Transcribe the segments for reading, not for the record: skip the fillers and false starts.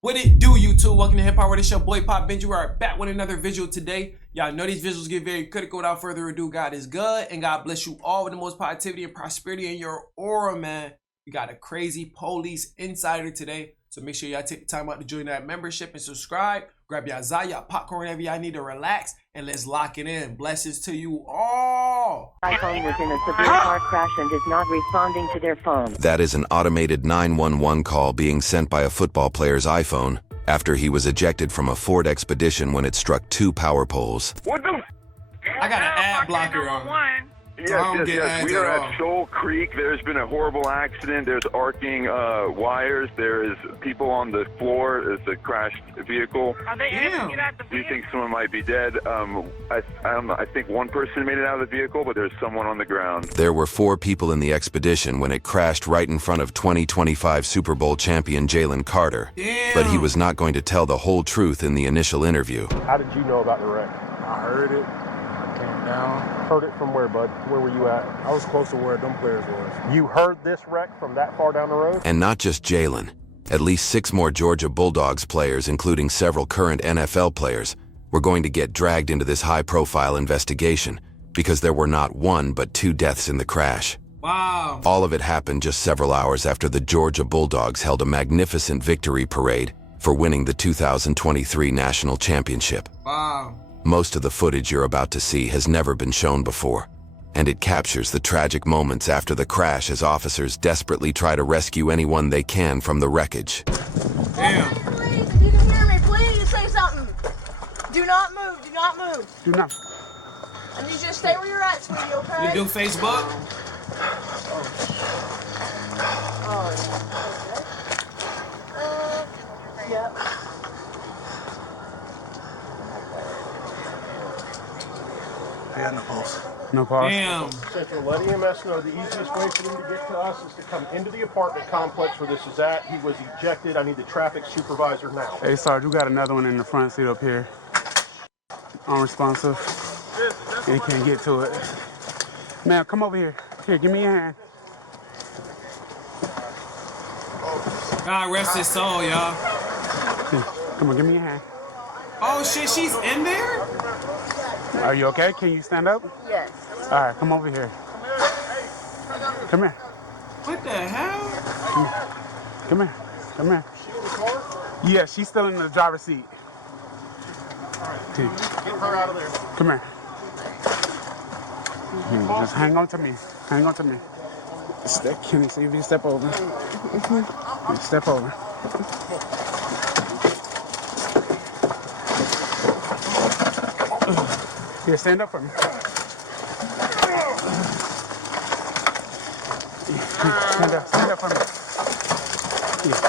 What it do, YouTube? Welcome to HIPHOPWORLD. It's your boy Papa Benji. We are back with another visual today. Y'all know these visuals get very critical. Without further ado, God is good, and God bless you all with the most positivity and prosperity in your aura, man. We got a crazy police insider today, so make sure y'all take the time out to join that membership and subscribe. Grab y'all y'all popcorn, whatever y'all need to relax, and let's lock it in. Blessings to you all. iPhone was in a severe car crash and is not responding to their phone. That is an automated 911 call being sent by a football player's iPhone after he was ejected from a Ford Expedition when it struck two power poles. What the? I got an ad blocker on. Yes. We are at Shoal Creek. There's been a horrible accident. There's arcing wires. There is people on the floor. There's a crashed vehicle. Are they able to get out the vehicle? We think someone might be dead. I think one person made it out of the vehicle, but there's someone on the ground. There were 4 people in the Expedition when it crashed right in front of 2025 Super Bowl champion Jalen Carter. Damn. But he was not going to tell the whole truth in the initial interview. How did you know about the wreck? I heard it. I came down. Heard it from where, bud? Where were you at? I was close to where them players was. You heard this wreck from that far down the road? And not just Jalen. At least 6 more Georgia Bulldogs players, including several current NFL players, were going to get dragged into this high-profile investigation because there were not 1 but 2 deaths in the crash. Wow. All of it happened just several hours after the Georgia Bulldogs held a magnificent victory parade for winning the 2023 National Championship. Wow. Most of the footage you're about to see has never been shown before, and it captures the tragic moments after the crash as officers desperately try to rescue anyone they can from the wreckage. Damn. Please, if you can hear me, please say something. Do not move, do not move. Do not. I need you to stay where you're at, sweetie, okay? You do Facebook? Yep. I got no pulse. No pulse. Damn. Central, let EMS know the easiest way for them to get to us is to come into the apartment complex where this is at. He was ejected. I need the traffic supervisor now. Hey, Sarge, we got another one in the front seat up here. Unresponsive. He can't get to it. Man, come over here. Here, give me your hand. God rest his soul, y'all. Here, come on, give me your hand. Oh shit, she's in there? Are you okay? Can you stand up? Yes. All right, come over here. Come here. What the hell? Come here. Come here. Yeah, she's still in the driver's seat. Here. Get her out of there. Come here. Just hang on to me. Hang on to me. Can you see if you step over? Step over. Here, stand up for me. Stand up for me. Here.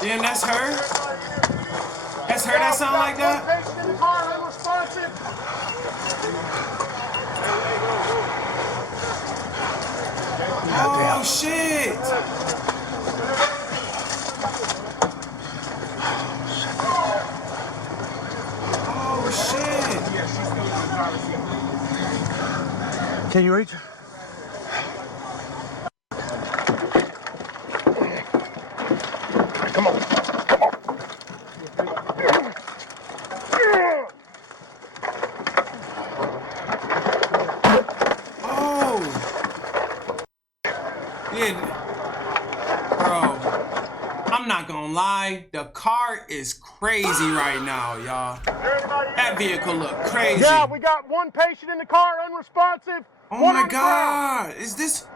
Damn, that's her? That's her that sound like that? Patient in the car, unresponsive. Oh shit! Oh shit! Can you reach? Come on. Come on. Oh! Yeah. Bro, I'm not gonna lie, the car is crazy right now, y'all. That vehicle look crazy. Yeah, we got 1 patient in the car, unresponsive. Oh One my on the ground. god! Is this?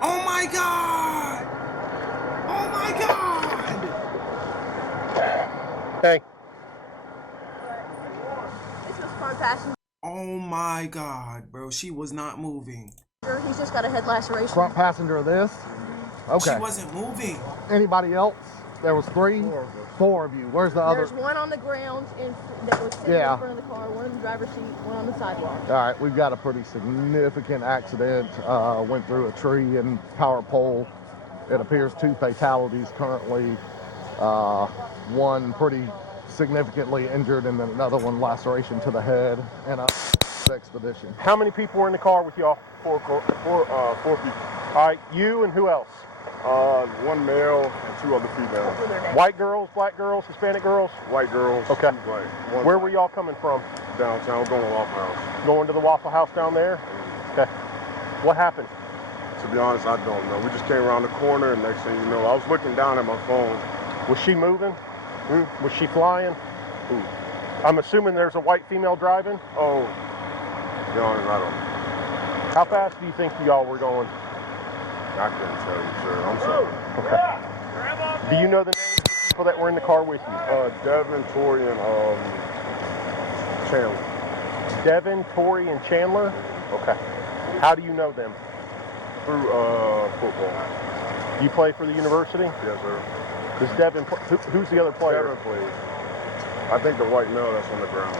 Oh my god! Oh my god! Hey. This was front passenger. Oh my god, bro. She was not moving. He's just got a head laceration. Front passenger of this? Okay. She wasn't moving. Anybody else? There was 3? 4 of you. Where's the other? There's one on the ground that was sitting Yeah. in front of the car, one in the driver's seat, one on the sidewalk. All right, we've got a pretty significant accident. Went through a tree and power pole. It appears 2 fatalities currently. 1 pretty significantly injured, and then another one laceration to the head, and a expedition. How many people were in the car with y'all? Four people. All right, you and who else? One male and 2 other females. White girls, black girls, Hispanic girls? White girls. Okay. White. Where were y'all coming from? Downtown, going to Waffle House. Going to the Waffle House down there? Okay. What happened? To be honest, I don't know. We just came around the corner, and next thing you know, I was looking down at my phone. Was she moving? Was she flying? I'm assuming there's a white female driving? Oh, to be honest, I don't know. How fast do you think y'all were going? I couldn't tell you, sir. I'm sorry. Okay. Do you know the names of the people that were in the car with you? Devin, Tori, and Chandler. Devin, Tori, and Chandler? Okay. How do you know them? Through football. You play for the university? Yes, sir. Does Devin, who's the other player? Devin plays. I think the white male that's on the ground.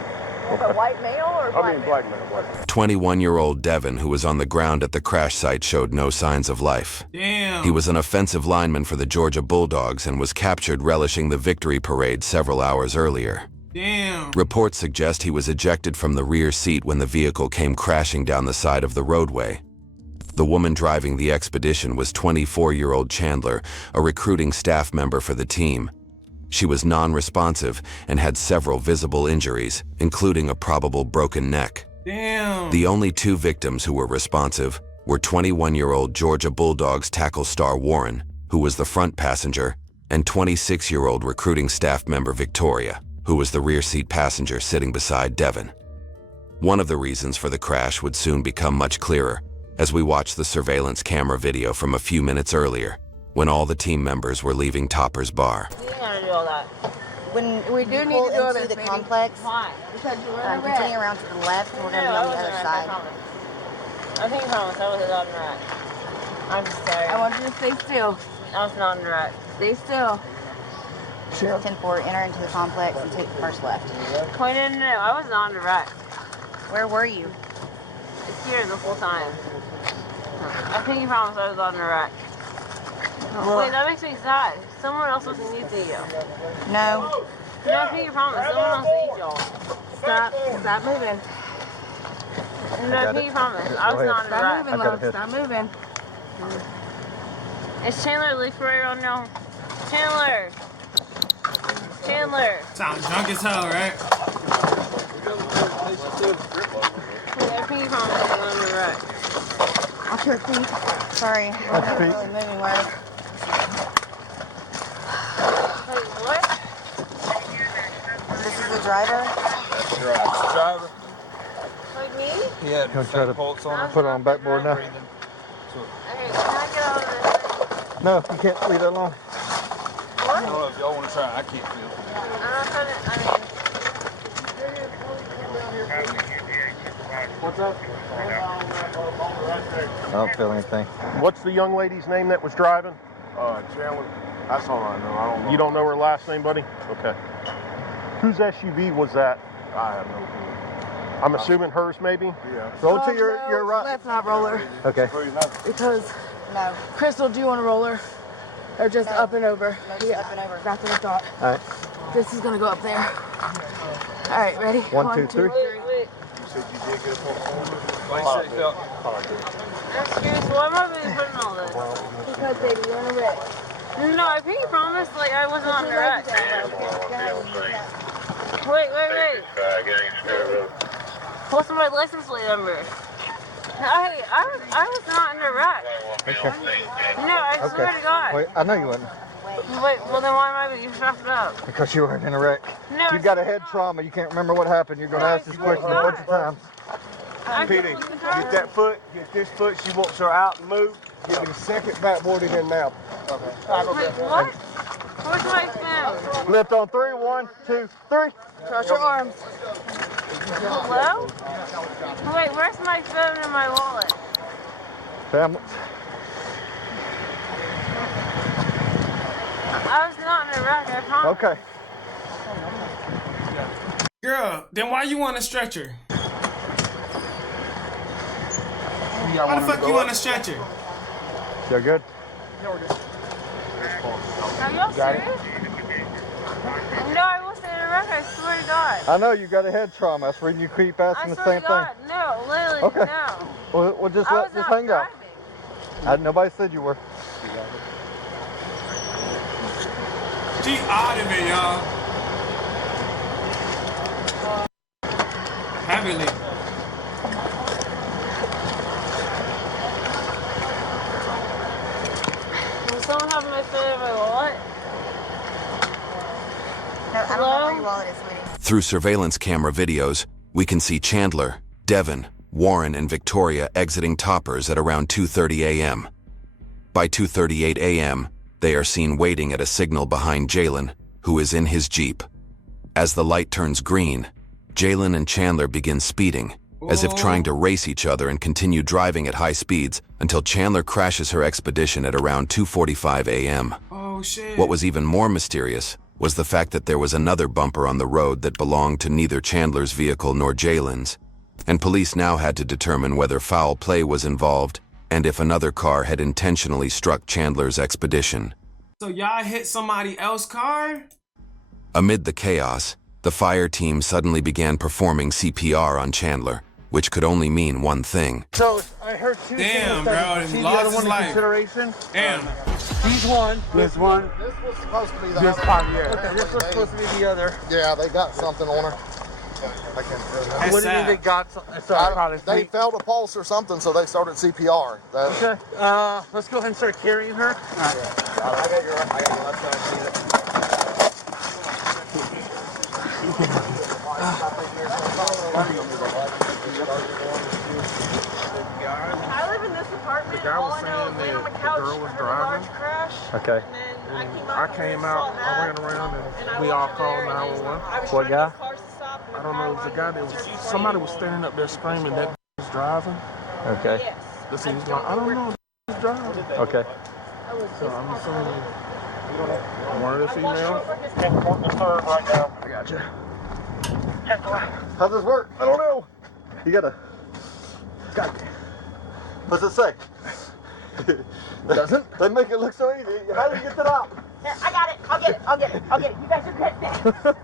A white male or black male? Black male. 21-year-old Devin, who was on the ground at the crash site, showed no signs of life. Damn. He was an offensive lineman for the Georgia Bulldogs and was captured relishing the victory parade several hours earlier. Damn. Reports suggest he was ejected from the rear seat when the vehicle came crashing down the side of the roadway. The woman driving the expedition was 24-year-old Chandler, a recruiting staff member for the team. She was non-responsive and had several visible injuries, including a probable broken neck. Damn. The only 2 victims who were responsive were 21-year-old Georgia Bulldogs tackle star Warren, who was the front passenger, and 26-year-old recruiting staff member Victoria, who was the rear seat passenger sitting beside Devin. One of the reasons for the crash would soon become much clearer as we watched the surveillance camera video from a few minutes earlier, when all the team members were leaving Topper's bar. You ain't gotta do all that. When We do need to do all into this, the baby. complex, Why? Because you were in a continue wreck. around to the left, and we're gonna be on the other side. I think I promise I was on the rack. I'm just sorry. I want you to stay still. I was not on the rack. Stay still. 10-4, enter into the complex and take the first left. Wait, no, I was not on the rack. Where were you? It's here the whole time. I think you promised I was on the rack. Wait, that makes me sad. Someone else was needs you. No. No, I think you promised. Someone else needs y'all. Stop moving. No, I think you promised. I was not on the Stop rack. moving, love. Stop moving. Is Chandler leaf right on now? Chandler! Chandler! Sound drunk as hell, right? Wait, I think you promised I was on the rack. Watch your feet. Sorry. Watch your feet. Really moving well. Wait, what? This is the driver. That's the driver. Like me? He had fake pulse on him. Put it on backboard now. Okay, can I get out of this? No, you can't leave that alone. What? I don't know if y'all want to try. I can't feel it. I'm not trying to, What's up? I don't feel anything. What's the young lady's name that was driving? Chandler. That's all I know. I don't know. You don't know her last name, buddy? Okay. Whose SUV was that? I have no clue. I'm assuming hers, maybe? Yeah. Roll to your right. Let's not roll her. Okay. Because, No. Crystal, do you want to roll her? Or just No. up and over? No, just up and over. That's what I thought. All right. This is going to go up there. All right, ready? 1, 2, 3. wait. You said you did get a pulse on him? Like I said, felt. I'm serious. Why am I being put in all this? Because, baby, you're in a wreck. No, I think you promised like I wasn't on the rack. Wait. What's my license plate number? I was not in the rack. No, I swear to God. Wait, I know you wouldn't. Wait, well then why am I being strapped up? Because you weren't in a wreck. No, You got a head trauma. You can't remember what happened. You're going to ask this question a bunch of times. Petey, get that foot, get this foot. She wants her out and move. Give me the second backboard in here now. Wait, what? Where's my phone? Lift on 3. 1, 2, 3. Cross your arms. Hello? Wait, where's my phone and my wallet? Family. I was not in a wreck, I promise. Okay. Girl, then why you on a stretcher? Why the fuck you on a stretcher? You're good? Are y'all serious? No, I wasn't in a wreck, I swear to God. I know you got a head trauma. That's when you keep asking I the swear same to God, no, literally, Okay. no. thing. Well, just I was not hang out. driving. Nobody said you were. She out of it, y'all. Heavily. Does someone have my favorite wallet? No, I don't know where your wallet is, sweetie. Through surveillance camera videos, we can see Chandler, Devin, Warren, and Victoria exiting Toppers at around 2:30 a.m. By 2:38 a.m., they are seen waiting at a signal behind Jalen, who is in his Jeep. As the light turns green, Jalen and Chandler begin speeding, as if trying to race each other and continue driving at high speeds until Chandler crashes her Expedition at around 2:45 a.m. Oh, shit. What was even more mysterious was the fact that there was another bumper on the road that belonged to neither Chandler's vehicle nor Jalen's, and police now had to determine whether foul play was involved and if another car had intentionally struck Chandler's Expedition. So y'all hit somebody else's car? Amid the chaos, the fire team suddenly began performing CPR on Chandler, which could only mean one thing. So I heard two Damn, things. bro, See the lost other his one in life. consideration? Damn. He's one. This one. This was supposed to be the This other part, one. yeah. Okay, this was supposed to be the other. Yeah, they got something on her. I can't feel that. That's What do you mean sad. they got something? Sorry, probably. They felt a pulse or something, so they started CPR. Okay. Let's go ahead and start carrying her. I got your left side. I live in this apartment. The guy was saying that the girl was driving. Okay. I came out, I ran around, and we all called 911. What guy? I don't know, it was a guy that was, somebody was standing up there screaming that was driving. Okay. This he's like, I don't know, he's driving. Okay. So I'm assuming one of the females. I got you. How does this work? I don't know. You gotta. God. What's it say? It doesn't. They make it look so easy. How do you get that out? Here, I got it. I'll get it. I'll get it. I'll get it. You guys are good.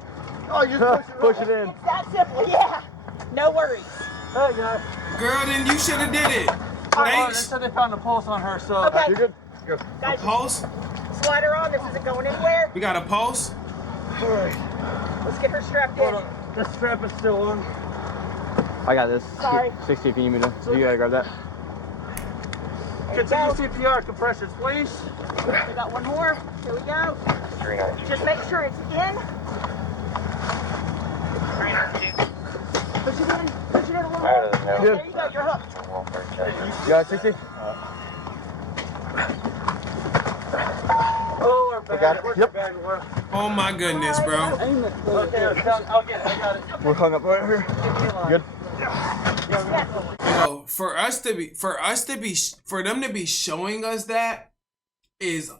Oh, you just push it in. It's that simple. Yeah. No worries. Hey guys. Girl, then you should have did it. They Thanks. said they found a pulse on her, so. Okay. You're good. A Guys, pulse? slide her on. This isn't going anywhere. We got a pulse? All right. Let's get her strapped Hold in. on. The strap is still on. I got this. Sorry. 60 if you need me to. You gotta grab that. Continue CPR compressions, please. We got one more. Here we go. Just make sure it's in. Push it in. Push it in a little more. There you go. You're hooked. You got 60? Oh, our bag. got it. Where's Yep. your bag? Where? Oh my goodness, bro. Okay, I'll get it. I got it. We're hung up right here. Good. Yo, for them to be showing us that is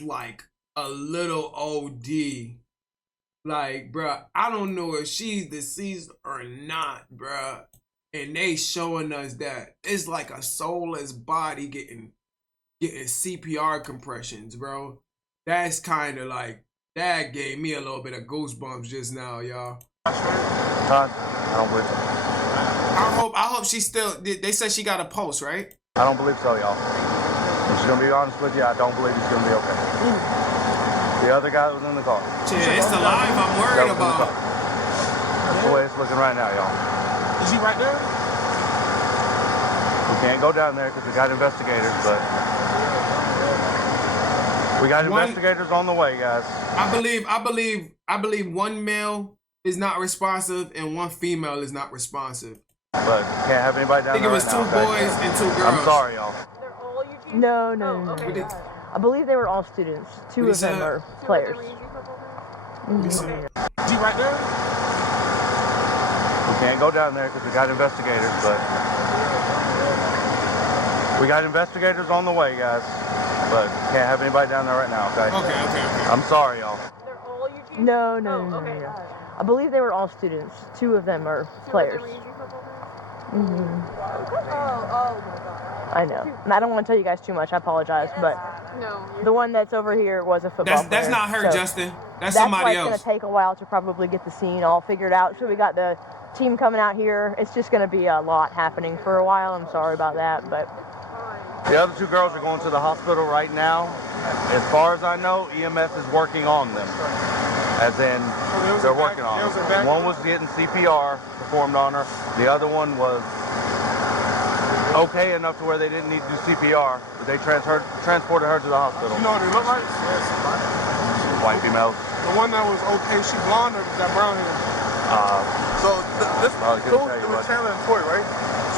like a little OD. Like, bruh, I don't know if she's deceased or not, bruh. And they showing us that it's like a soulless body getting CPR compressions, bro. That's kind of like, that gave me a little bit of goosebumps just now, y'all. Todd, I don't believe it. I hope she still, they said she got a pulse, right? I don't believe so, y'all. I'm just gonna be honest with you, I don't believe he's gonna be okay. The other guy that was in the car. Shit, it's the life I'm worried about. That's the way it's looking right now, y'all. Is he right there? We can't go down there because we got investigators, but we got investigators on the way, guys. I believe one male is not responsive and one female is not responsive. But can't have anybody down there. I think it was right now, two okay? boys and two girls. I'm sorry, y'all. No. Okay. I believe they were all students. Two of them are players. Is he right there? We can't go down there because we got investigators, but we got investigators on the way, guys. But can't have anybody down there right now, okay? Okay. I'm sorry, y'all. No. I believe they were all students. Two of them are players. I know. And I don't want to tell you guys too much. I apologize, but the one that's over here was a football player. That's not her, so Justin. That's somebody else. That's why it's going to take a while to probably get the scene all figured out. So we got the team coming out here. It's just going to be a lot happening for a while. I'm sorry about that, but The other 2 girls are going to the hospital right now. As far as I know, EMS is working on them. As in, they're working on them. One was getting CPR performed on her. The other one was okay enough to where they didn't need to do CPR, but they transported her to the hospital. You know what they look like? White females. The one that was okay, she blonde or that brown hair? So it was Chandler and Tori, right?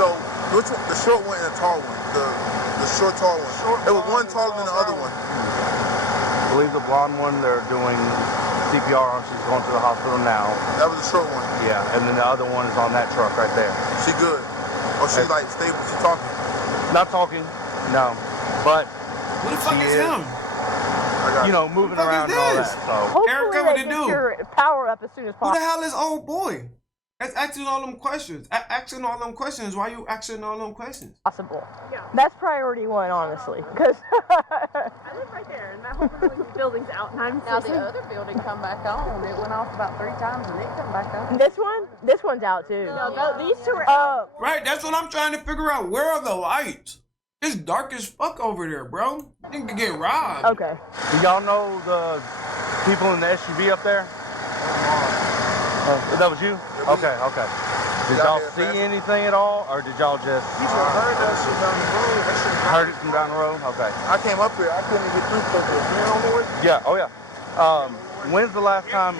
So which one, the short one and the tall one? The short tall one. It was one taller than the other one. I believe the blonde one they're doing CPR on. She's going to the hospital now. That was the short one. Yeah, and then the other one is on that truck right there. She good. Or she like stable? She talking? Not talking, no. But who the fuck is him? You know, moving around and all that. So Erica, what to do? Your power up as soon as possible. Who the hell is old boy? That's asking all them questions. Asking all them questions. Why you asking all them questions? Possible. Yeah. That's priority 1, honestly. Because I live right there, and that whole building's out, and I'm Now the other building come back on. It went off about 3 times, and it come back on. This one? This one's out too. No, these 2 are out. Right, that's what I'm trying to figure out. Where are the lights? It's dark as fuck over there, bro. You can get robbed. Okay. Do y'all know the people in the SUV up there? That was you? Okay. Did y'all see anything at all, or did y'all just heard that shit down the road? heard it from down the road? Okay. I came up here. I couldn't get through because there was man on the way. Yeah. Oh yeah. When's the last time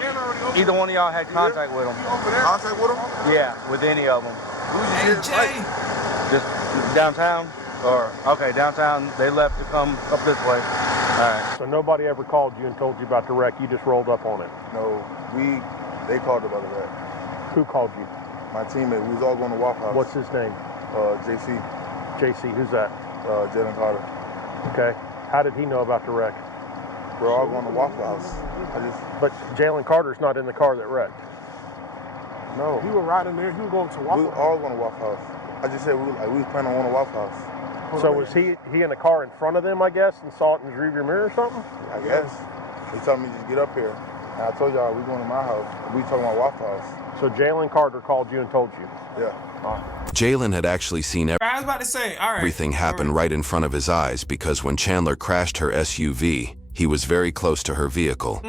either one of y'all had contact with them? Contact with them? Yeah, with any of them. Hey, Jay. Just downtown? Or, okay, downtown, they left to come up this way. All right. So nobody ever called you and told you about the wreck? You just rolled up on it? No, they called about the wreck. Who called you? My teammate. We was all going to Waffle House. What's his name? JC. JC, who's that? Jalen Carter. Okay. How did he know about the wreck? We're all going to Waffle House. But Jalen Carter's not in the car that wrecked. No. He was riding there. He was going to Waffle House. We were all going to Waffle House. I just said we was planning on going to Waffle House. So was he in the car in front of them, I guess, and saw it in his rearview mirror or something? I guess. He told me to just get up here. And I told y'all we going to my house. We talking about Waffle House. So Jalen Carter called you and told you? Yeah. Jalen had actually seen I was about to say, all right. everything happen right in front of his eyes because when Chandler crashed her SUV, he was very close to her vehicle.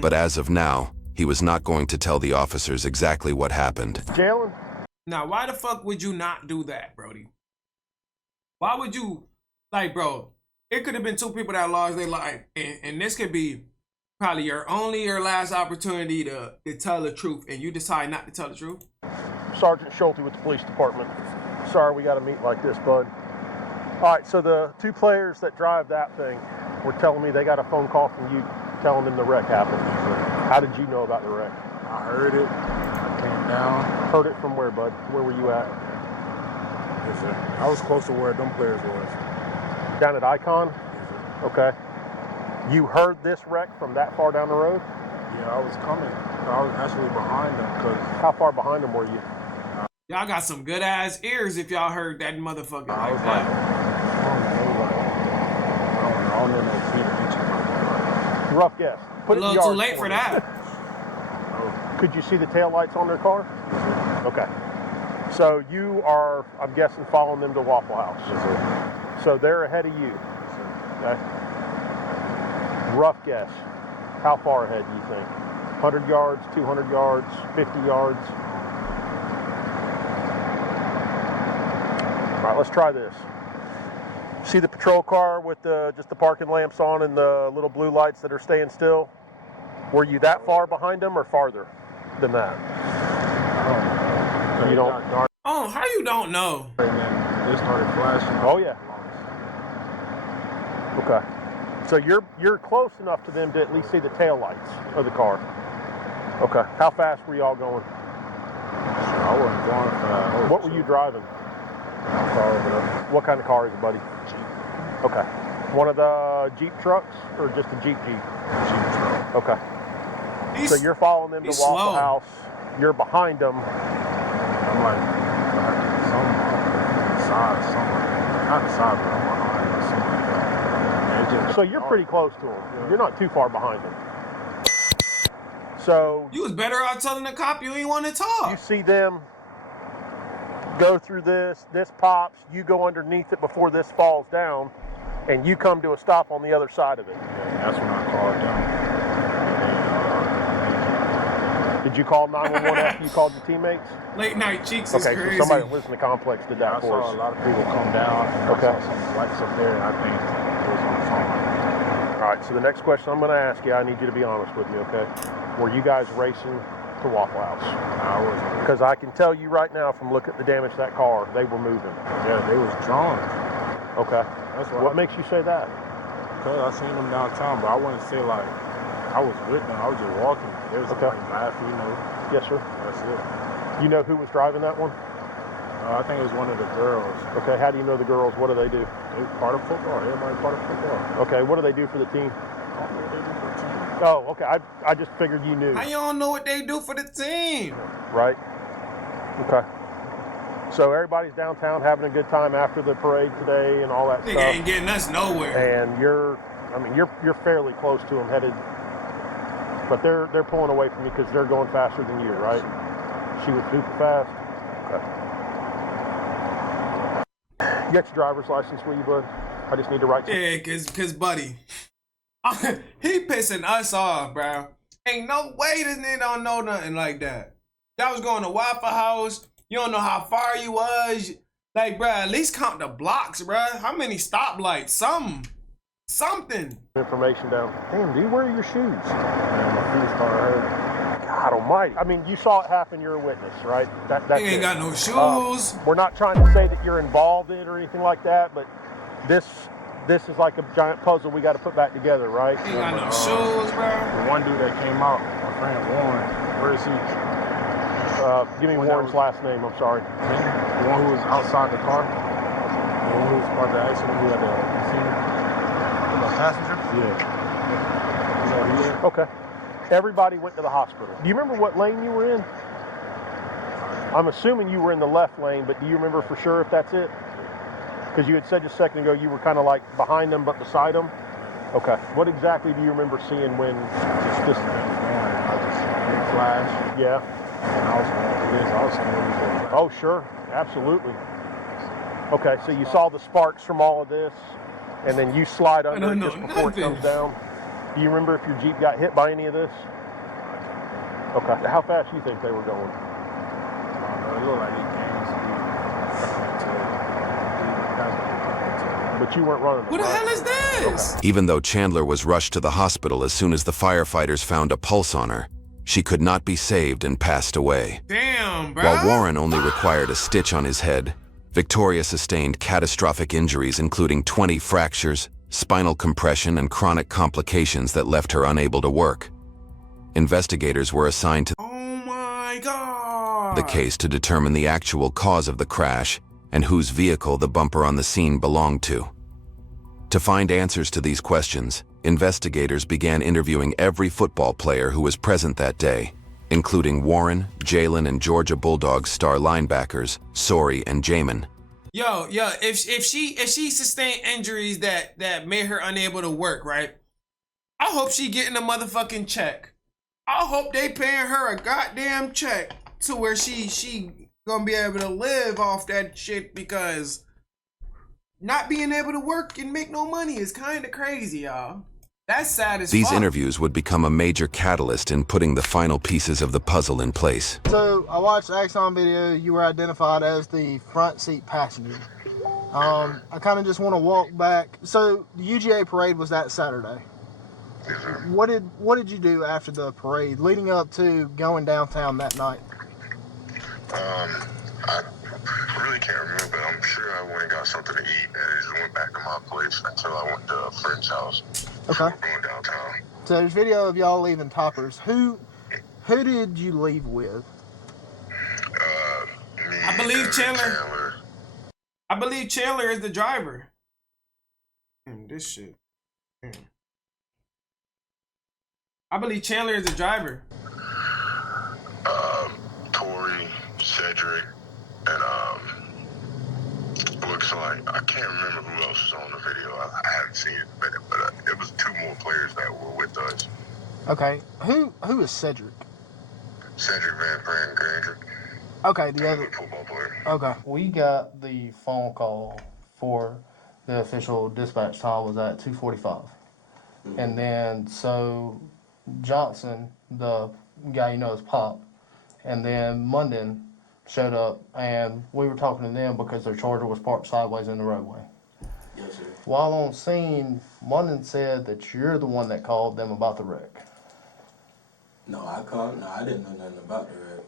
But as of now, he was not going to tell the officers exactly what happened. Jalen? Now, why the fuck would you not do that, Brody? Why would you, like, bro, it could have been 2 people that lost their life, and this could be probably your last opportunity to tell the truth, and you decide not to tell the truth? Sergeant Schulte with the police department. Sorry we got to meet like this, bud. All right, so the 2 players that drive that thing were telling me they got a phone call from you telling them the wreck happened. How did you know about the wreck? I heard it. I came down. Heard it from where, bud? Where were you at? Yes, sir. I was close to where them players was. Down at Icon? Yes, sir. Okay. You heard this wreck from that far down the road? Yeah, I was coming. I was actually behind them because... How far behind them were you? Y'all got some good ass ears if y'all heard that motherfucker I like was that. I don't know no feet or inches. Rough guess. Put A it in little too yards late for me. that. Could you see the taillights on their car? Okay. So you are, I'm guessing, following them to Waffle House. Yes, sir. So they're ahead of you. Okay. Rough guess. How far ahead do you think? 100 yards, 200 yards, 50 yards? All right, let's try this. See the patrol car with just the parking lamps on and the little blue lights that are staying still? Were you that far behind them or farther than that? You don't. Oh, how you don't know? And then they started flashing. Oh yeah. Okay. So you're close enough to them to at least see the taillights of the car. Okay. How fast were y'all going? I wasn't going fast. What were you driving? What kind of car is it, buddy? Jeep. Okay. One of the Jeep trucks or just a Jeep? Jeep truck. Okay. So you're following them to Waffle House. You're behind them. I'm like, side, somewhere. Not the side, but I'm behind or something like that. So you're pretty close to them. Yeah. You're not too far behind them. So you was better out telling the cop you ain't want to talk. You see them go through this pops, you go underneath it before this falls down, and you come to a stop on the other side of it. Yeah, that's when I called them. Did you call 911 after you called your teammates? Late night cheeks is crazy. Okay, so somebody that lives in the complex did that for us. I saw a lot of people come down. Okay. I saw some lights up there, and I think it was on the phone. All right, so the next question I'm going to ask you, I need you to be honest with me, okay? Were you guys racing to Waffle House? I wasn't. Because I can tell you right now from looking at the damage to that car, they were moving. Yeah, they was drawn. Okay. That's what makes you say that? Because I seen them downtown, but I wouldn't say like I was with them. I was just walking. They was like laughing, you know. Yes, sir. That's it. You know who was driving that one? I think it was one of the girls. Okay, how do you know the girls? What do they do? They part of football. Everybody part of football. Okay, what do they do for the team? I don't know what they do for the team. Oh, okay. I just figured you knew. How you don't know what they do for the team? Right. Okay. So everybody's downtown having a good time after the parade today and all that stuff. Nigga ain't getting us nowhere. And you're fairly close to them headed, but they're pulling away from you because they're going faster than you, right? She was super fast. Okay. You got your driver's license, will you, bud? I just need to write. Yeah, cause buddy, he pissing us off, bro. Ain't no way this nigga don't know nothing like that. Y'all was going to Waffle House. You don't know how far you was. Like, bro, at least count the blocks, bro. How many stoplights? Something. Information down. Damn, do you wear your shoes? Man, my feet started hurting. God almighty. I mean, you saw it happen. You're a witness, right? That's you ain't got no shoes. We're not trying to say that you're involved in it or anything like that, but this is like a giant puzzle we got to put back together, right? You ain't got no shoes, bro. The one dude that came out, my friend Warren, where is he? Give me Warren's last name, I'm sorry. The one who was outside the car? The one who was part of the accident, who had the scene? The passenger? Yeah. Okay. Everybody went to the hospital. Do you remember what lane you were in? I'm assuming you were in the left lane, but do you remember for sure if that's it? Because you had said just a second ago you were kind of like behind them but beside them. Okay. What exactly do you remember seeing when just flash? Yeah. And I was going through this. I was seeing what was going. Oh, sure. Absolutely. Okay, so you saw the sparks from all of this, and then you slide under just before it comes down. Do you remember if your Jeep got hit by any of this? Okay. How fast do you think they were going? It looked like it gained speed. But you weren't running. Who the hell is this? Okay. Even though Chandler was rushed to the hospital as soon as the firefighters found a pulse on her, she could not be saved and passed away. Damn, bro. While Warren only required a stitch on his head, Victoria sustained catastrophic injuries including 20 fractures, spinal compression, and chronic complications that left her unable to work. Investigators were assigned to the case to determine the actual cause of the crash and whose vehicle the bumper on the scene belonged to. To find answers to these questions, investigators began interviewing every football player who was present that day, including Warren, Jalen, and Georgia Bulldogs star linebackers Sori and Jamin. Yo, if she sustained injuries that made her unable to work, right? I hope she getting a motherfucking check. I hope they paying her a goddamn check to where she gonna be able to live off that shit, because not being able to work and make no money is kind of crazy, y'all. That's sad as fuck. These interviews would become a major catalyst in putting the final pieces of the puzzle in place. So I watched the Axon video. You were identified as the front seat passenger. I kind of just want to walk back. So the UGA parade was that Saturday. What did you do after the parade, leading up to going downtown that night? I really can't remember, but I'm sure I went and got something to eat and just went back to my place until I went to a friend's house. Okay. Going downtown. So there's video of y'all leaving Toppers. Who did you leave with? Me. I believe Chandler. I believe Chandler is the driver. This shit. I believe Chandler is the driver. Tori, Cedric, and looks like, I can't remember who else was on the video. I haven't seen it, but it was 2 more players that were with us. Okay, who is Cedric? Cedric Van Pran Granger. Okay, the other football player. Okay. We got the phone call for the official dispatch time was at 2:45. And then, so Johnson, the guy you know as Pop, and then Munden showed up, and we were talking to them because their Charger was parked sideways in the roadway. Yes, sir. While on scene, Munden said that you're the one that called them about the wreck. No, I didn't know nothing about the wreck.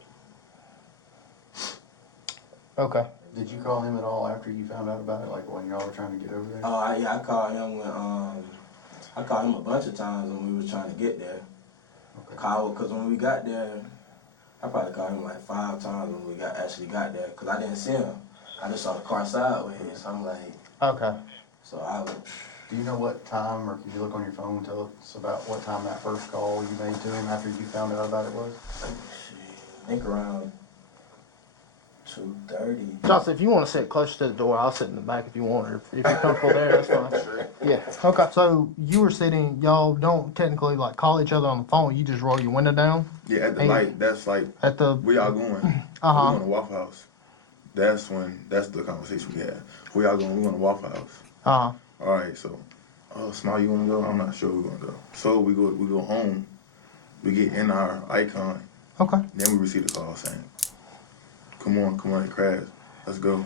Okay. Did you call him at all after you found out about it, like when y'all were trying to get over there? Oh, yeah, I called him when, I called him a bunch of times when we was trying to get there. Okay. Because when we got there, I probably called him like 5 times when we actually got there, because I didn't see him. I just saw the car sideways, so I'm like... Okay. So I was... Do you know what time, or can you look on your phone and tell us about what time that first call you made to him after you found out about it was? I think around 2:30. Johnson, if you want to sit closer to the door, I'll sit in the back if you want, or if you're comfortable there, that's fine. Yeah. Okay. So you were sitting, y'all don't technically like call each other on the phone. You just roll your window down. Yeah, at the light. That's like at the where y'all going? We going to Waffle House. That's the conversation we had. Where y'all going? We going to Waffle House. All right. So, Smile, you want to go? I'm not sure we're gonna go. So we go home. We get in our icon. Okay. Then we receive the call saying, come on, it crashed. Let's go.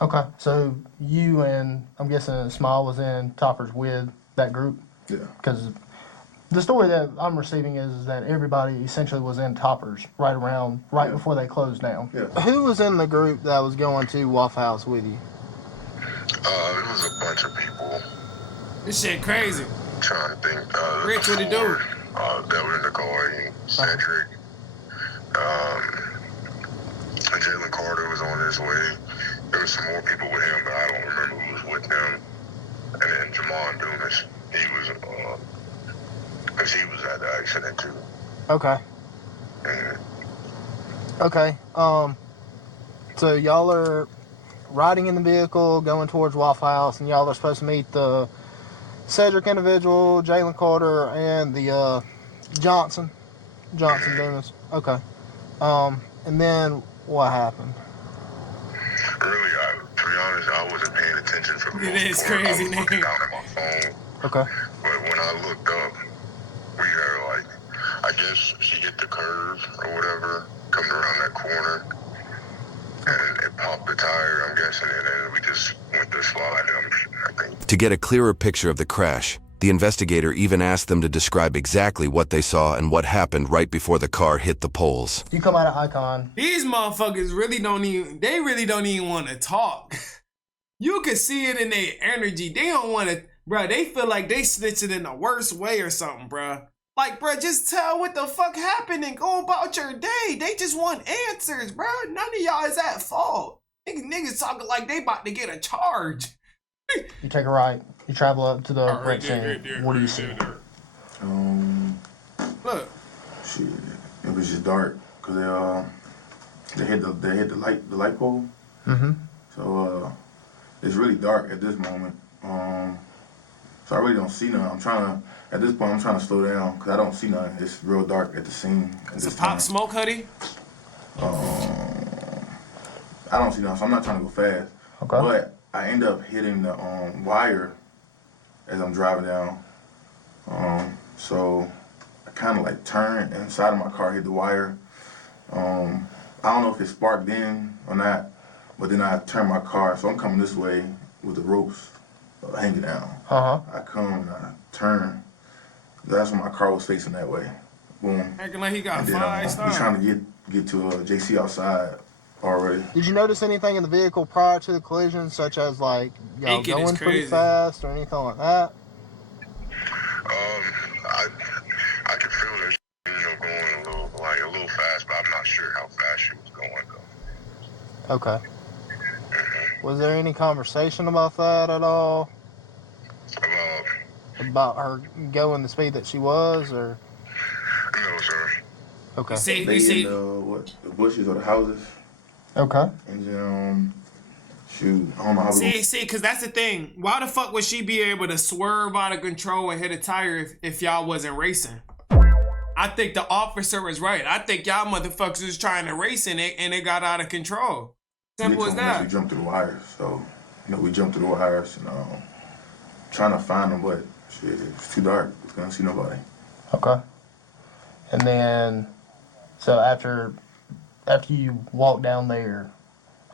Okay. So you and I'm guessing Smile was in Toppers with that group? Yeah. Because the story that I'm receiving is that everybody essentially was in Toppers right before they closed down. Yeah. Who was in the group that was going to Waffle House with you? It was a bunch of people. This shit crazy. Trying to think. Rich, what he do? That were in the car. Cedric. Jalen Carter was on his way. There was some more people with him, but I don't remember who was with him. And then Jamon Dumas, he was at the accident too. Okay. Okay. So y'all are riding in the vehicle, going towards Waffle House, and y'all are supposed to meet the Cedric individual, Jalen Carter, and the Johnson Dumas. Okay. And then what happened? Really, to be honest, I wasn't paying attention for the most part. It is crazy, I was looking down at my phone. Okay. But when I looked up, we had like, I guess she hit the curve or whatever, coming around that corner, and it popped the tire, I'm guessing, and then we just went to slide, I think. To get a clearer picture of the crash, the investigator even asked them to describe exactly what they saw and what happened right before the car hit the poles. You come out of Icon. These motherfuckers really don't even want to talk. You can see it in their energy. They don't want to, bro. They feel like they snitching in the worst way or something, bro. Like, bro, just tell what the fuck happened and go about your day. They just want answers, bro. None of y'all is at fault. Niggas talking like they about to get a charge. You take a right. You travel up to the wreck scene. What do you see? Look. Shit, it was just dark because they hit the light pole. Mm-hmm. So it's really dark at this moment. So I really don't see nothing. At this point, I'm trying to slow down because I don't see nothing. It's real dark at the scene. It's a Pop Smoke hoodie? I don't see nothing, so I'm not trying to go fast. Okay. But I end up hitting the wire as I'm driving down. So I kind of like turned and the side of my car hit the wire. I don't know if it sparked then or not, but then I turned my car, so I'm coming this way with the ropes hanging down. I come and I turn. That's when my car was facing that way. Boom. Acting like he got And then, 5 stars. We're trying to get to JC outside already. Did you notice anything in the vehicle prior to the collision, such as like y'all Aiken going is pretty crazy. fast or anything like that? I could feel this, going a little fast, but I'm not sure how fast she was going though. Okay. Was there any conversation about that at all? About her going the speed that she was, or? No, sir. Okay. See, They in the bushes or the houses. Okay. And then, shoot, I don't know how we See, because that's the thing. Why the fuck would she be able to swerve out of control and hit a tire if y'all wasn't racing? I think the officer was right. I think y'all motherfuckers was trying to race in it and it got out of control. Simple as that. We jumped through the wires, so we jumped through the wires and trying to find them, but shit, it's too dark. We couldn't see nobody. Okay. And then, so after you walk down there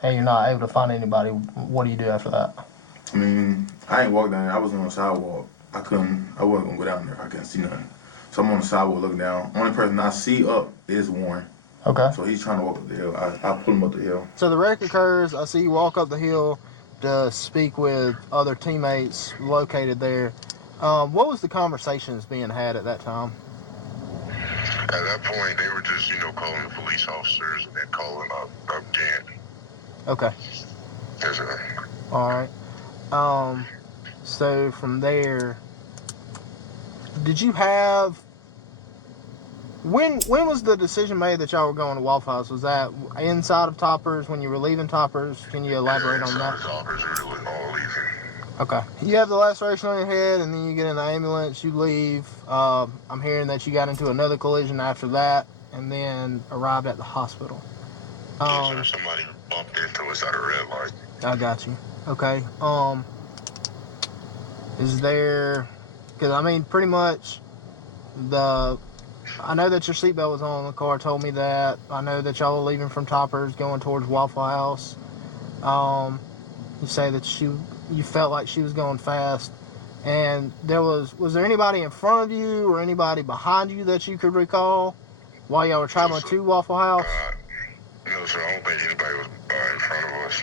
and you're not able to find anybody, what do you do after that? I mean, I ain't walked down there. I was on the sidewalk. I wasn't gonna go down there. I couldn't see nothing. So I'm on the sidewalk looking down. Only person I see up is Warren. Okay. So he's trying to walk up the hill. I pull him up the hill. So the wreck occurs. I see you walk up the hill to speak with other teammates located there. What was the conversations being had at that time? At that point, they were just, calling the police officers and then calling up Gant. Okay. Yes, sir. All right. So from there, did you have... When was the decision made that y'all were going to Waffle House? Was that inside of Toppers when you were leaving Toppers? Can you elaborate on that? Toppers, we were all leaving. Okay. You have the laceration on your head, and then you get in the ambulance, you leave. I'm hearing that you got into another collision after that, and then arrived at the hospital. Yes, sir. Somebody bumped into us at a red light. I got you. Okay. Is there... Because, I mean, pretty much I know that your seatbelt was on. The car told me that. I know that y'all were leaving from Toppers going towards Waffle House. You say that you felt like she was going fast. And was there anybody in front of you or anybody behind you that you could recall while y'all were traveling to Waffle House? No, sir. I don't think anybody was in front of us.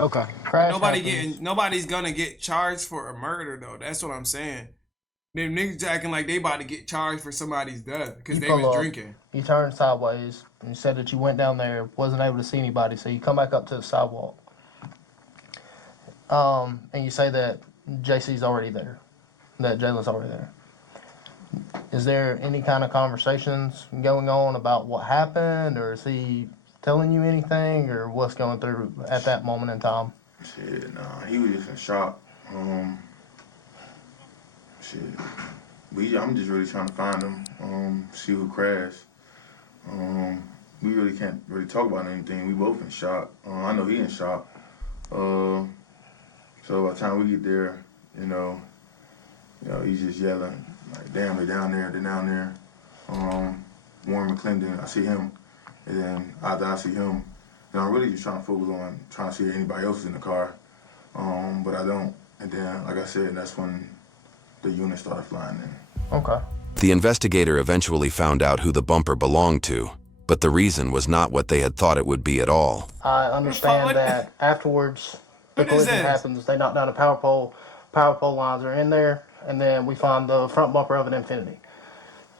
Okay. Nobody's gonna get charged for a murder though. That's what I'm saying. Them niggas acting like they about to get charged for somebody's death because they was drinking. You turned sideways and you said that you went down there, wasn't able to see anybody, so you come back up to the sidewalk. And you say that JC's already there, that Jalen's already there. Is there any kind of conversations going on about what happened, or is he telling you anything, or what's going through at that moment in time? Shit, nah, he was just in shock. Shit, I'm just really trying to find him, see who crashed. We really can't really talk about anything. We both in shock. I know he in shock. So by the time we get there, he's just yelling, like, damn, they're down there. Warren McClendon, I see him. And then after I see him, I'm really just trying to focus on trying to see if anybody else is in the car. But I don't. And then, like I said, that's when the unit started flying in. Okay. The investigator eventually found out who the bumper belonged to, but the reason was not what they had thought it would be at all. I understand that afterwards the collision happens, they knock down the power pole lines are in there, and then we find the front bumper of an Infinity.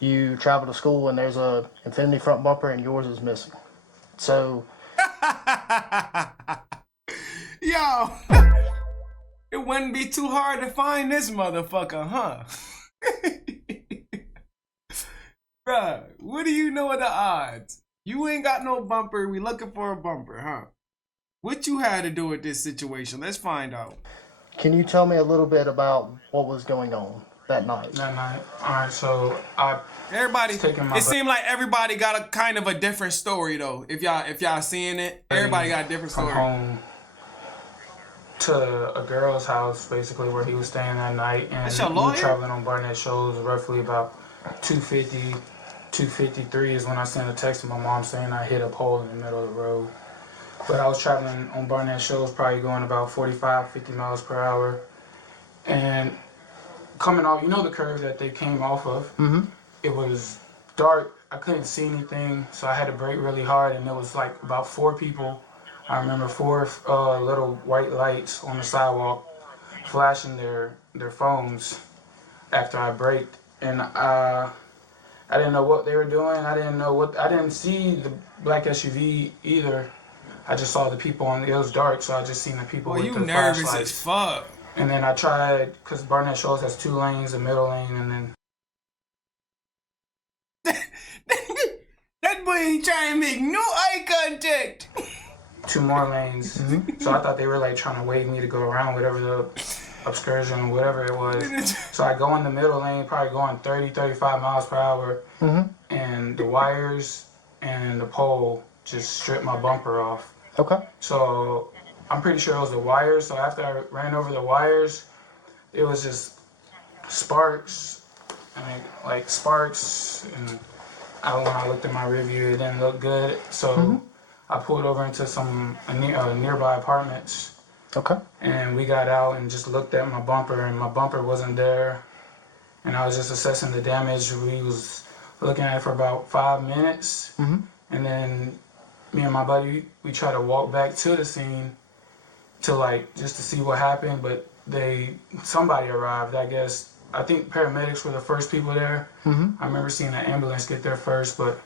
You travel to school and there's a Infinity front bumper and yours is missing. So... Yo! It wouldn't be too hard to find this motherfucker, huh? Bruh, what do you know of the odds? You ain't got no bumper, we looking for a bumper, huh? What you had to do with this situation? Let's find out. Can you tell me a little bit about what was going on that night? Alright, so it seemed like everybody got a kind of a different story though. If y'all seeing it, everybody got a different story. Home to a girl's house, basically, where he was staying that night, and we were traveling on Barnett Shoals roughly about 2:50, 2:53 is when I sent a text to my mom saying I hit a pole in the middle of the road. But I was traveling on Barnett Shoals, probably going about 45, 50 miles per hour, and coming off, the curve that they came off of, it was dark, I couldn't see anything, so I had to brake really hard, and there was like about 4 people. I remember 4 little white lights on the sidewalk flashing their phones after I braked, and I didn't know what they were doing. I didn't see the black SUV either. I just saw the people it was dark, so I just seen the people with the flashlights. You nervous as fuck. And then I tried, because Barnett Shoals has 2 lanes, a middle lane, and then... That boy ain't trying to make no eye contact. 2 more lanes. So I thought they were like trying to wave me to go around whatever the excursion, whatever it was. So I go in the middle lane, probably going 30, 35 miles per hour, and the wires and the pole just stripped my bumper off. Okay. So I'm pretty sure it was the wires. So after I ran over the wires, it was just sparks, like sparks. And when I looked at my review, it didn't look good. So I pulled over into some nearby apartments. Okay. And we got out and just looked at my bumper, and my bumper wasn't there. And I was just assessing the damage. We was looking at it for about 5 minutes. And then me and my buddy, we tried to walk back to the scene to just to see what happened, but somebody arrived, I guess. I think paramedics were the first people there. I remember seeing an ambulance get there first, but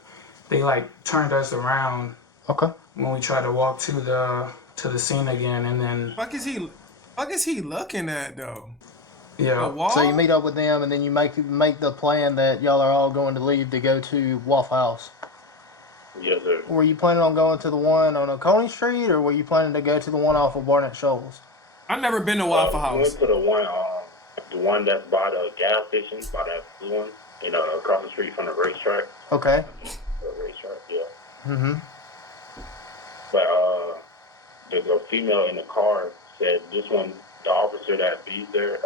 they turned us around. Okay. When we tried to walk to the scene again, and then fuck is he looking at though? Yeah. So you meet up with them, and then you make the plan that y'all are all going to leave to go to Waffle House. Yes, sir. Were you planning on going to the one on Oconee Street, or were you planning to go to the one off of Barnett Shoals? I've never been to Waffle House. We went to the one that's by the gas station, by that blue one, across the street from the racetrack. Okay. The racetrack, yeah. But the female in the car said this one, the officer that be there,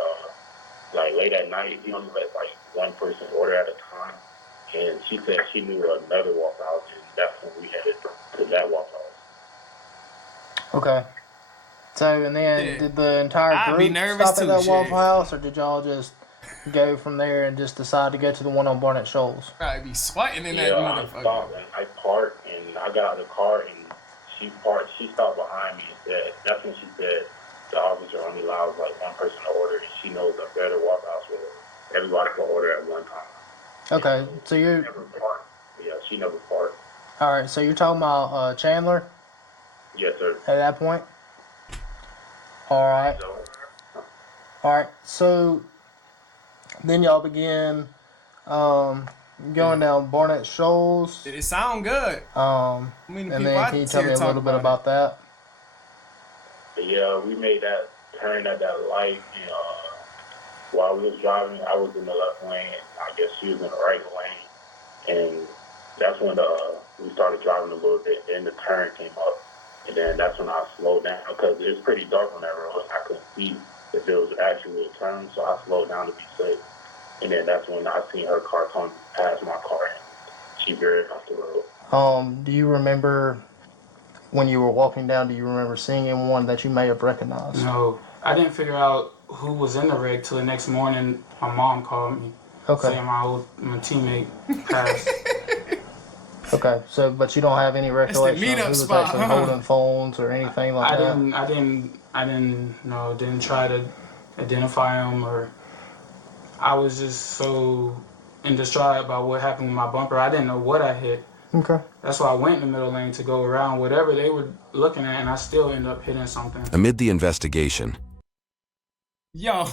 late at night, he only let one person order at a time. And she said she knew another Waffle House, and that's when we headed to that Waffle House. Okay. So, and then did the entire group stop at that Waffle House, or did y'all just go from there and just decide to go to the one on Barnett Shoals? Probably be sweating in that motherfucker. I stopped and I parked, and I got out of the car, and she parked. She stopped behind me and said, that's when she said the officer only allows one person to order, and she knows a better Waffle House where everybody can order at one time. Okay, so you're... Never parked. Yeah, she never parked. All right, so you're talking about Chandler? Yes, sir. At that point? All right. All right, so then y'all begin going down Barnett Shoals. It sound good. And then can you tell me a little bit about that? Yeah, we made that turn at that light, and while we was driving, I was in the left lane, and I guess she was in the right lane, and that's when we started driving a little bit, and the turn came up, and then that's when I slowed down, because it was pretty dark on that road. I couldn't see if it was actually a turn, so I slowed down to be safe, and then that's when I seen her car come past my car, and she veered off the road. Do you remember when you were walking down, do you remember seeing anyone that you may have recognized? No, I didn't figure out who was in the wreck till the next morning. My mom called me, saying my teammate passed. Okay, so but you don't have any recollection of who was actually holding phones or anything like that? I didn't try to identify him, or I was just so distraught about what happened with my bumper. I didn't know what I hit. Okay. That's why I went in the middle lane to go around whatever they were looking at, and I still ended up hitting something. Amid the investigation, yo,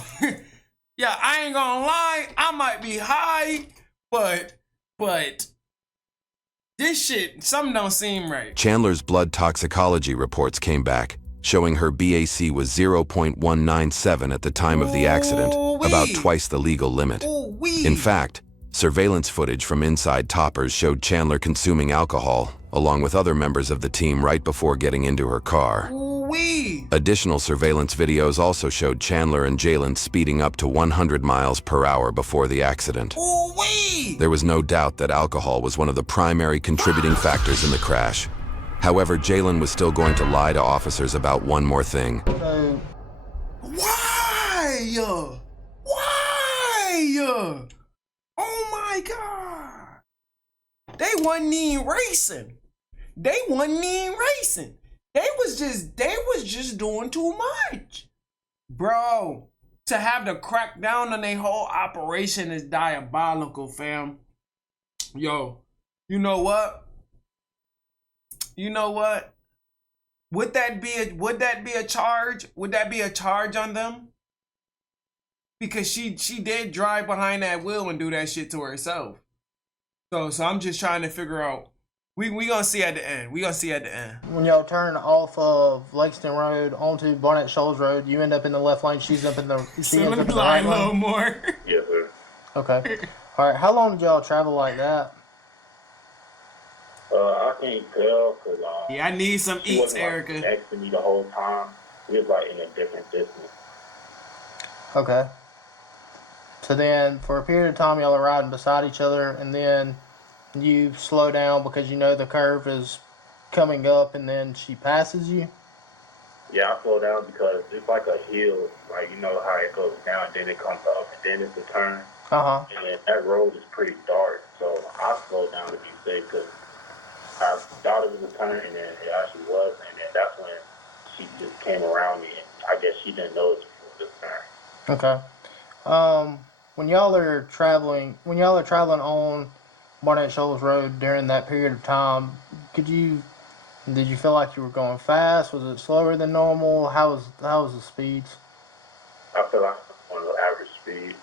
yeah, I ain't gonna lie, I might be high, but this shit, something don't seem right. Chandler's blood toxicology reports came back, showing her BAC was 0.197 at the time of the accident, about twice the legal limit. In fact, surveillance footage from inside Toppers showed Chandler consuming alcohol, along with other members of the team right before getting into her car. Additional surveillance videos also showed Chandler and Jalen speeding up to 100 miles per hour before the accident. There was no doubt that alcohol was one of the primary contributing factors in the crash. However, Jalen was still going to lie to officers about one more thing. Why? Why? Oh my God. They wasn't even racing. They wasn't even racing. They was just doing too much. Bro, to have to crack down on their whole operation is diabolical, fam. Yo, you know what? You know what? Would that be a charge? Would that be a charge on them? Because she did drive behind that wheel and do that shit to herself. So I'm just trying to figure out We gonna see at the end. We gonna see at the end. When y'all turn off of Lexington Road onto Barnett Shoals Road, you end up in the left lane. She's up in the. She ends up in the right a little lane. more. Yes, sir. Okay. All right. How long did y'all travel like that? I can't tell because yeah, I need some eats, wasn't, Erica. Like, next to me the whole time. We was like in a different distance. Okay. So then, for a period of time, y'all are riding beside each other, and then you slow down because you know the curve is coming up, and then she passes you. Yeah, I slow down because it's like a hill. Like, you know how it goes down, then it comes up, and then it's a turn. Uh-huh. And then that road is pretty dark, so I slowed down to be safe because I thought it was a turn, and then it actually was, and then that's when she just came around me, and I guess she didn't know it was a turn. Okay. When y'all are traveling on Barnett Shoals Road during that period of time, did you feel like you were going fast? Was it slower than normal? How was the speeds? I feel like I'm on the average speed.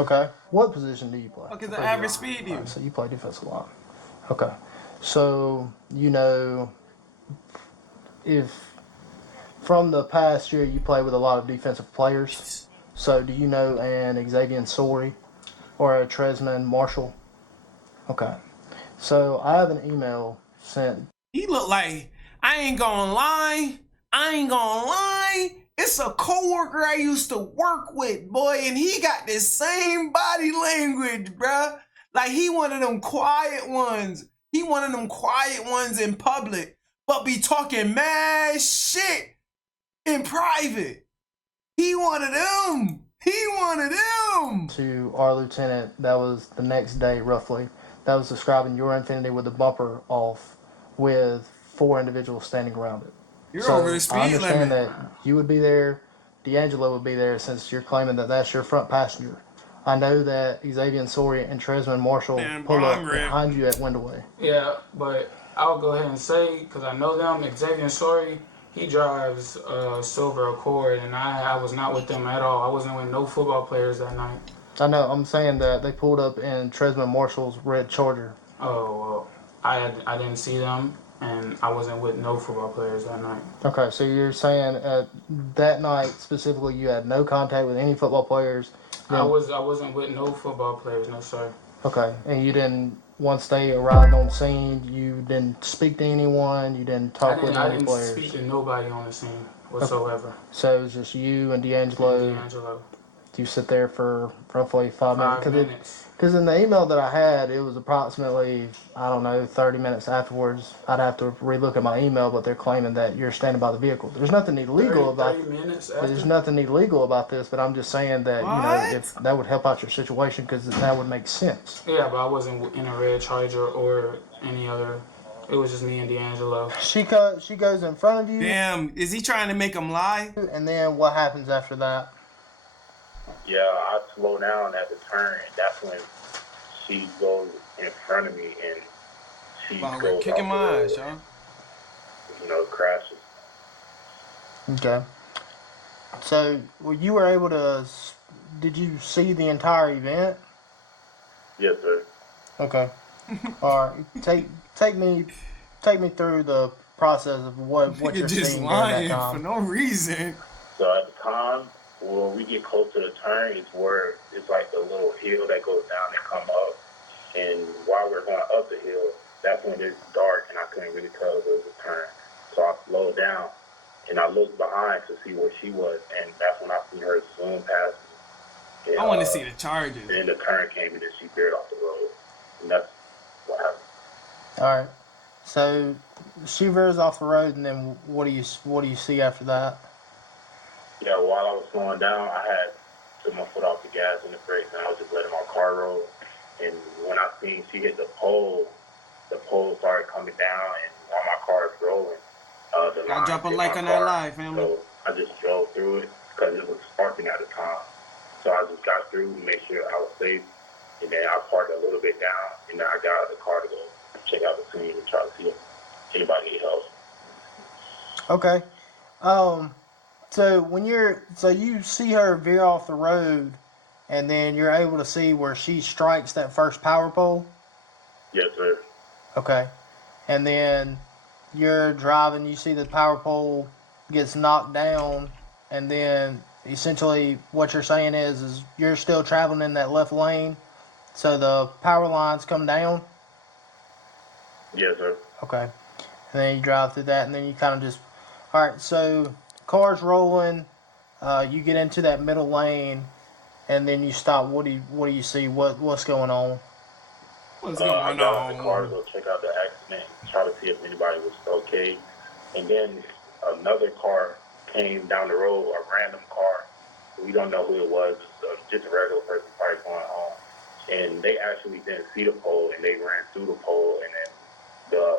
Okay. What position do you play? Okay, the average speed you. Right, so you play defensive line. Okay. So, you know, if from the past year you play with a lot of defensive players, so do you know an Xavier Sori or a Tresman Marshall? Okay. So I have an email sent. He look like, I ain't gonna lie. It's a coworker I used to work with, boy, and he got this same body language, bruh. Like, he one of them quiet ones. He one of them quiet ones in public, but be talking mad shit in private. He one of them. To our lieutenant, that was the next day, roughly. That was describing your Infinity with the bumper off with 4 individuals standing around it. You're over the speed I understand limit. that you would be there, D'Angelo would be there, since you're claiming that that's your front passenger. I know that Xavier Sori and Tresman Marshall pull up behind you at Windaway. Yeah, but I'll go ahead and say, because I know them, Xavier Sori, he drives Silver Accord, and I was not with them at all. I wasn't with no football players that night. I know, I'm saying that they pulled up in Tresman Marshall's red Charger. Oh, well, I didn't see them, and I wasn't with no football players that night. Okay, so you're saying that night specifically you had no contact with any football players? I wasn't with no football players, no sir. Okay, and you didn't, once they arrived on scene, you didn't speak to anyone, you didn't talk with any players? I didn't speak to nobody on the scene whatsoever. Okay. So it was just you and D'Angelo? You sit there for roughly 5 minutes? Because in the email that I had, it was approximately, I don't know, 30 minutes afterwards. I'd have to relook at my email, but they're claiming that you're standing by the vehicle. There's nothing illegal about it. There's nothing illegal about this, but I'm just saying that, you know, if that would help out your situation, because that would make sense. Yeah, but I wasn't in a red Charger or any other. It was just me and D'Angelo. She goes in front of you. Damn, is he trying to make him lie? And then what happens after that? Yeah, I slow down at the turn, and that's when she goes in front of me, and she goes kicking my ass, y'all. You know, crashes. Okay. So, you were able to, did you see the entire event? Yes, sir. Okay. All right. Take me through the process of what you're seeing during that time. For no reason. So at the time, when we get close to the turn, it's where it's like the little hill that goes down and come up. And while we're going up the hill, that's when it's dark and I couldn't really tell if it was a turn. So I slowed down and I looked behind to see where she was, and that's when I seen her zoom past me. And, I want to see the charges. Then the turn came and then she veered off the road, and that's what happened. All right. So she veers off the road, and then what do you see after that? Yeah, while I was slowing down, I had took my foot off the gas and the brakes, and I was just letting my car roll. And when I seen she hit the pole started coming down, and while my car is rolling, the line drop a hit like my on car. that live, family. So I just drove through it because it was sparking at the time. So I just got through and made sure I was safe, and then I parked a little bit down, and then I got out of the car to go check out the scene and try to see if anybody need help. Okay. So you see her veer off the road, and then you're able to see where she strikes that first power pole? Yes, sir. Okay. And then you're driving, you see the power pole gets knocked down, and then essentially what you're saying is you're still traveling in that left lane, so the power lines come down? Yes, sir. Okay. And then you drive through that, and then you kind of just, all right, so car's rolling, you get into that middle lane, and then you stop. What do you see? What's going on? I got out the car to go check out the accident, try to see if anybody was okay. And then another car came down the road, a random car. We don't know who it was. Just a regular person probably going home. And they actually didn't see the pole, and they ran through the pole, and then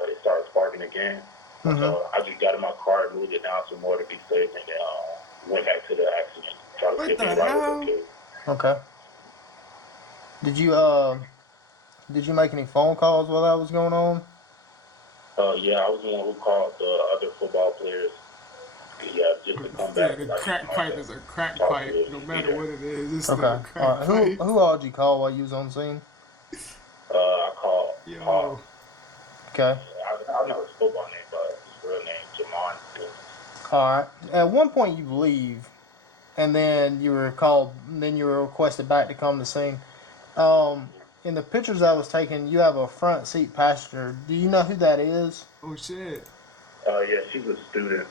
it started sparking again. So I just got in my car, moved it down some more to be safe, and then went back to the accident, try to see if anybody was okay. Okay. Did you make any phone calls while that was going on? Yeah, I was the one who called the other football players. Yeah, just to come back. The crack pipe is a crack pipe, no matter what it is. It's still Okay. a crack All right. pipe. Who all did you call while you was on scene? I called. Yo. Okay. I don't know his football name, but his real name, Jamon. All right. At one point you leave, and then you were called. Then you were requested back to come to scene. In the pictures I was taking, you have a front seat passenger. Do you know who that is? Oh shit. Yeah, she's a student.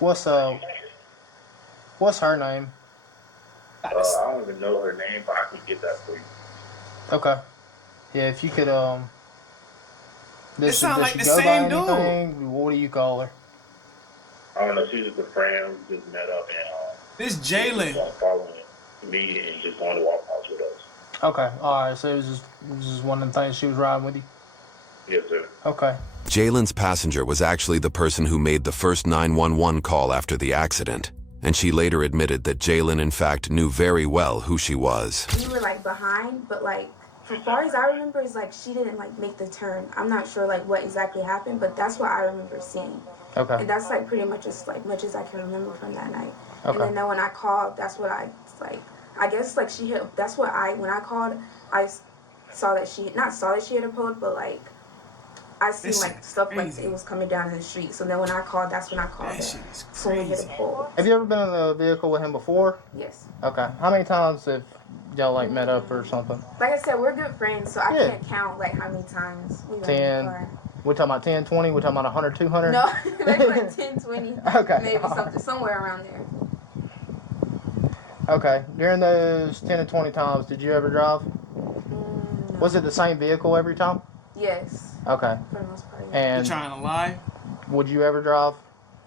What's her name? I don't even know her name, but I can get that for you. Okay. Yeah, if you could It sound like she the go by same dude. anything? What do you call her? I don't know. She's just a friend. We just met up and this Jalen following me and just wanted to walk out with us. Okay. All right. So it was just one of the things she was riding with you. Yes, sir. Okay. Jalen's passenger was actually the person who made the first 911 call after the accident, and she later admitted that Jalen in fact knew very well who she was. We were like behind, but like as far as I remember is like she didn't like make the turn. I'm not sure like what exactly happened, but that's what I remember seeing. Okay. And that's like pretty much as like much as I can remember from that night. Okay. And then when I called, that's what I like. I guess like she hit. That's what when I called, I saw that she not saw that she hit a pole, but like I seen like stuff like it was coming down in the street. So then when I called, that's when I called that someone hit a pole. Have you ever been in a vehicle with him before? Yes. Okay. How many times have y'all like met up or something? Like I said, we're good friends, so I can't count like how many times we went in the 10. car. We're talking about 10, 20. We're talking about 100, 200. No, maybe like 10, 20. Okay. Maybe something somewhere around there. Okay. During those 10 to 20 times, did you ever drive? No. Was it the same vehicle every time? Yes. Okay. For the most part. Yeah. And you trying to lie? Would you ever drive,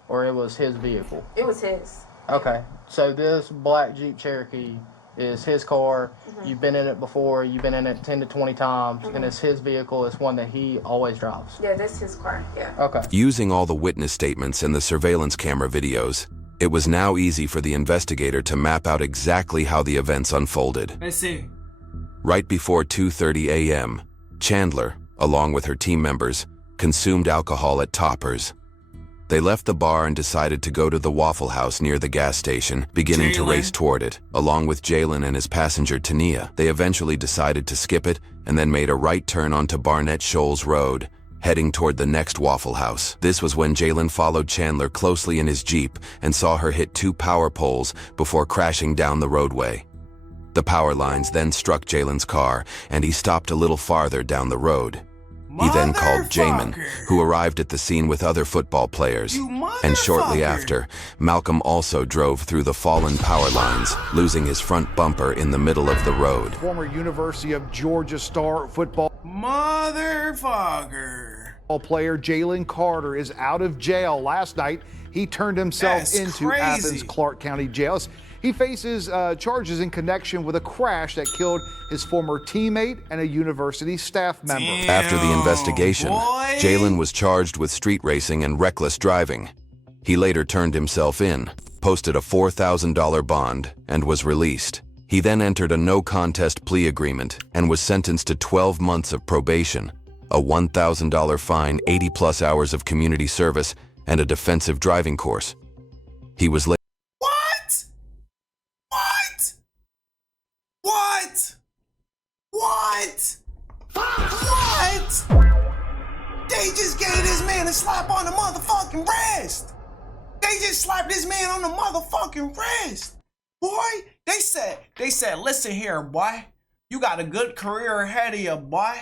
or it was his vehicle? It was his. Okay. So this black Jeep Cherokee is his car. Mm-hmm. You've been in it before. You've been in it 10 to 20 times, and it's his vehicle. It's one that he always drives. Yeah, that's his car. Yeah. Okay. Using all the witness statements and the surveillance camera videos, it was now easy for the investigator to map out exactly how the events unfolded. Let's see. Right before 2:30 a.m., Chandler, along with her team members, consumed alcohol at Topper's. They left the bar and decided to go to the Waffle House near the gas station, beginning to race toward it. Along with Jalen and his passenger Tania, they eventually decided to skip it and then made a right turn onto Barnett Shoals Road, heading toward the next Waffle House. This was when Jalen followed Chandler closely in his Jeep and saw her hit 2 power poles before crashing down the roadway. The power lines then struck Jalen's car, and he stopped a little farther down the road. He then called Jamin, who arrived at the scene with other football players. And shortly after, Malcolm also drove through the fallen power lines, losing his front bumper in the middle of the road. Former University of Georgia star football motherfucker player Jalen Carter is out of jail. Last night, he turned himself into Athens Clark County jails. He faces charges in connection with a crash that killed his former teammate and a university staff member. After the investigation, Jalen was charged with street racing and reckless driving. He later turned himself in, posted a $4,000 bond, and was released. He then entered a no-contest plea agreement and was sentenced to 12 months of probation, a $1,000 fine, 80-plus hours of community service, and a defensive driving course. He was later... What? They just gave this man a slap on the motherfucking wrist. They just slapped this man on the motherfucking wrist. Boy, they said, listen here, boy. You got a good career ahead of you, boy.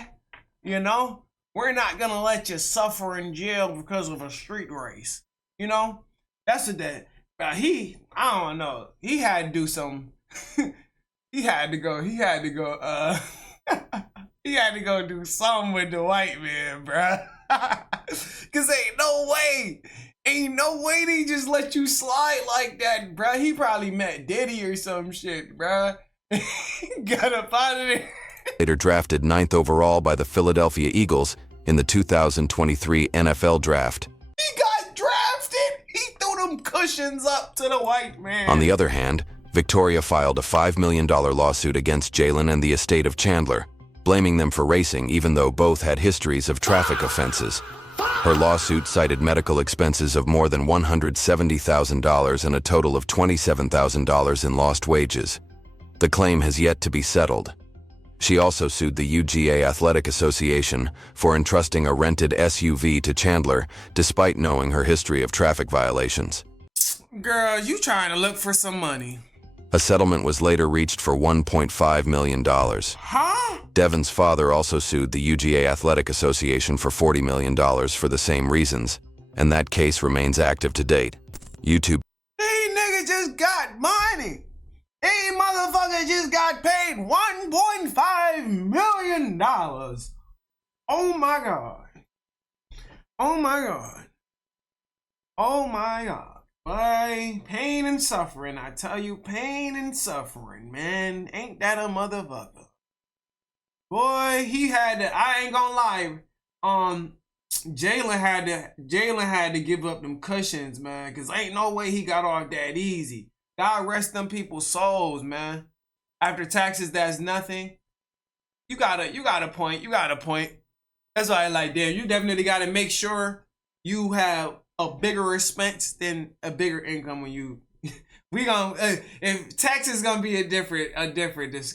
You know, we're not gonna let you suffer in jail because of a street race. You know, that's what that. I don't know. He had to do some. he had to go. He had to go do something with the white man, bruh. Cause ain't no way they just let you slide like that, bruh. He probably met Diddy or some shit, bruh. Got up out of there. Later drafted 9th overall by the Philadelphia Eagles in the 2023 NFL Draft. He got drafted. He threw them cushions up to the white man. On the other hand, Victoria filed a $5 million lawsuit against Jalen and the estate of Chandler, blaming them for racing even though both had histories of traffic offenses. Her lawsuit cited medical expenses of more than $170,000 and a total of $27,000 in lost wages. The claim has yet to be settled. She also sued the UGA Athletic Association for entrusting a rented SUV to Chandler, despite knowing her history of traffic violations. Girl, you trying to look for some money. A settlement was later reached for $1.5 million. Huh? Devin's father also sued the UGA Athletic Association for $40 million for the same reasons, and that case remains active to date. YouTube. Hey, nigga just got money. Hey, motherfucker just got paid $1.5 million. Oh my God. Oh my God. Oh my God. Boy, pain and suffering. I tell you, pain and suffering, man. Ain't that a motherfucker? Boy, he had to, I ain't gonna lie. Jalen had to give up them cushions, man, cause ain't no way he got off that easy. God rest them people's souls, man. After taxes, that's nothing. You got a point. That's why I like, damn, you definitely gotta make sure you have a bigger expense than a bigger income when you, if taxes gonna be a different discussion.